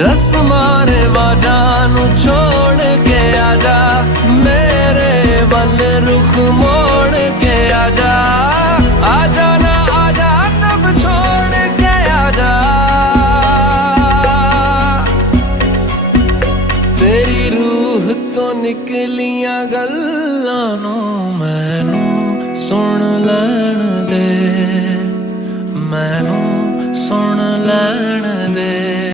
रस्मां रिवाजां नू छोड़ के आजा, मेरे वल रुख मोड़ के आजा। आजा ना आजा सब छोड़ के आजा, तेरी रूह तो निकलियां गल्लां नू मैनू सुन ले।